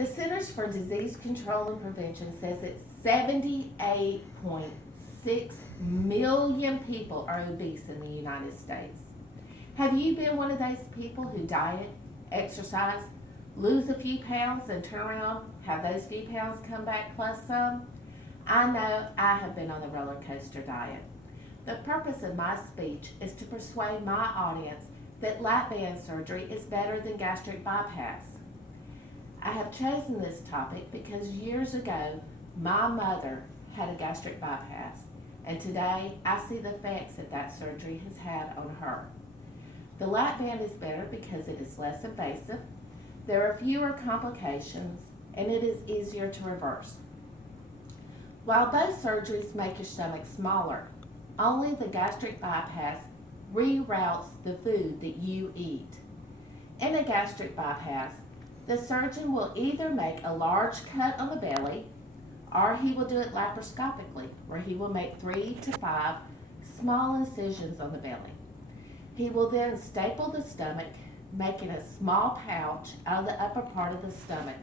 The Centers for Disease Control and Prevention says that 78.6 million people are obese in the United States. Have you been one of those people who diet, exercise, lose a few pounds, and turn around, have those few pounds come back plus some? I know I have been on the roller coaster diet. The purpose of my speech is to persuade my audience that lap band surgery is better than gastric bypass. I have chosen this topic because years ago, my mother had a gastric bypass, and today I see the effects that that surgery has had on her. The lap band is better because it is less invasive, there are fewer complications, and it is easier to reverse. While both surgeries make your stomach smaller, only the gastric bypass reroutes the food that you eat. In a gastric bypass, the surgeon will either make a large cut on the belly, or he will do it laparoscopically, where he will make 3 to 5 small incisions on the belly. He will then staple the stomach, making a small pouch out of the upper part of the stomach.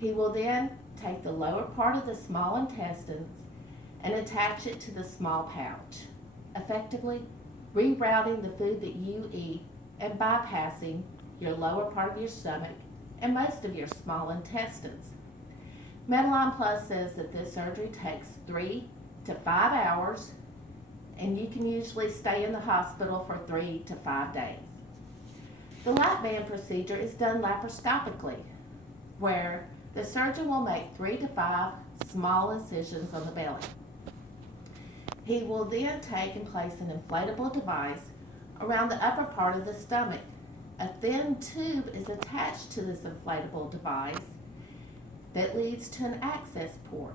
He will then take the lower part of the small intestines and attach it to the small pouch, effectively rerouting the food that you eat and bypassing your lower part of your stomach and most of your small intestines. Medline Plus says that this surgery takes 3 to 5 hours, and you can usually stay in the hospital for 3 to 5 days. The lap band procedure is done laparoscopically, where the surgeon will make 3 to 5 small incisions on the belly. He will then take and place an inflatable device around the upper part of the stomach. A thin tube is attached to this inflatable device that leads to an access port.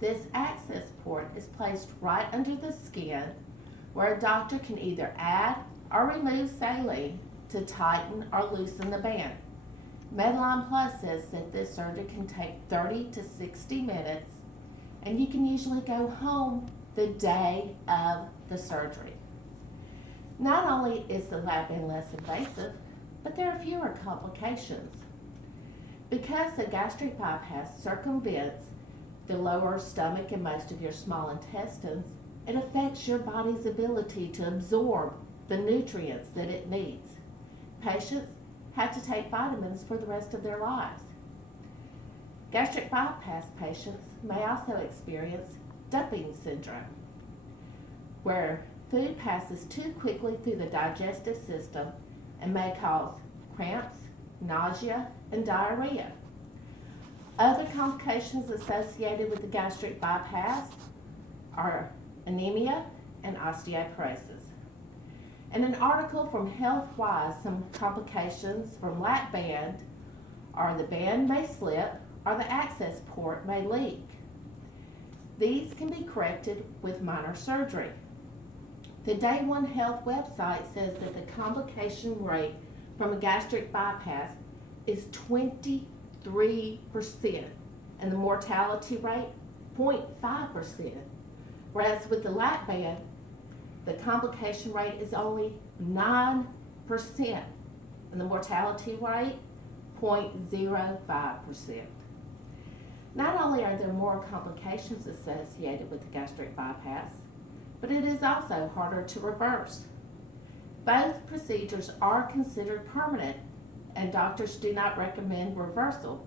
This access port is placed right under the skin, where a doctor can either add or remove saline to tighten or loosen the band. Medline Plus says that this surgery can take 30 to 60 minutes, and you can usually go home the day of the surgery. Not only is the lap band less invasive, but there are fewer complications. Because the gastric bypass circumvents the lower stomach and most of your small intestines, it affects your body's ability to absorb the nutrients that it needs. Patients have to take vitamins for the rest of their lives. Gastric bypass patients may also experience dumping syndrome, where food passes too quickly through the digestive system and may cause cramps, nausea, and diarrhea. Other complications associated with the gastric bypass are anemia and osteoporosis. In an article from HealthWise, some complications from lap band are the band may slip or the access port may leak. These can be corrected with minor surgery. The Day One Health website says that the complication rate from a gastric bypass is 23%, and the mortality rate 0.5%, whereas with the lap band, the complication rate is only 9%, and the mortality rate 0.05%. Not only are there more complications associated with the gastric bypass, but it is also harder to reverse. Both procedures are considered permanent, and doctors do not recommend reversal.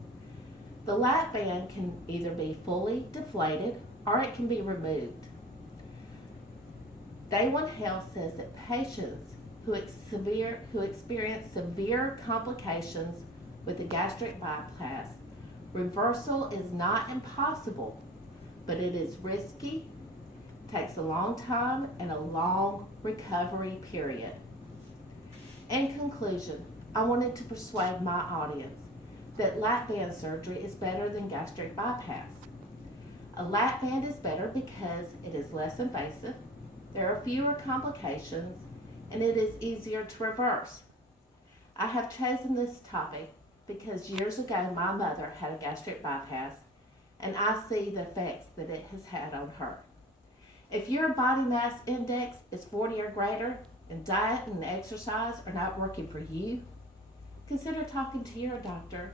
The lap band can either be fully deflated or it can be removed. Day One Health says that patients who experience severe complications with the gastric bypass, reversal is not impossible, but it is risky, takes a long time, and a long recovery period. In conclusion, I wanted to persuade my audience that lap band surgery is better than gastric bypass. A lap band is better because it is less invasive, there are fewer complications, and it is easier to reverse. I have chosen this topic because years ago my mother had a gastric bypass, and I see the effects that it has had on her. If your body mass index is 40 or greater, and diet and exercise are not working for you, consider talking to your doctor,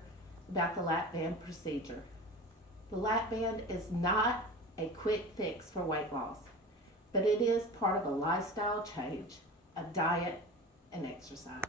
about the lap band procedure. The lap band is not a quick fix for weight loss, but it is part of a lifestyle change of diet and exercise.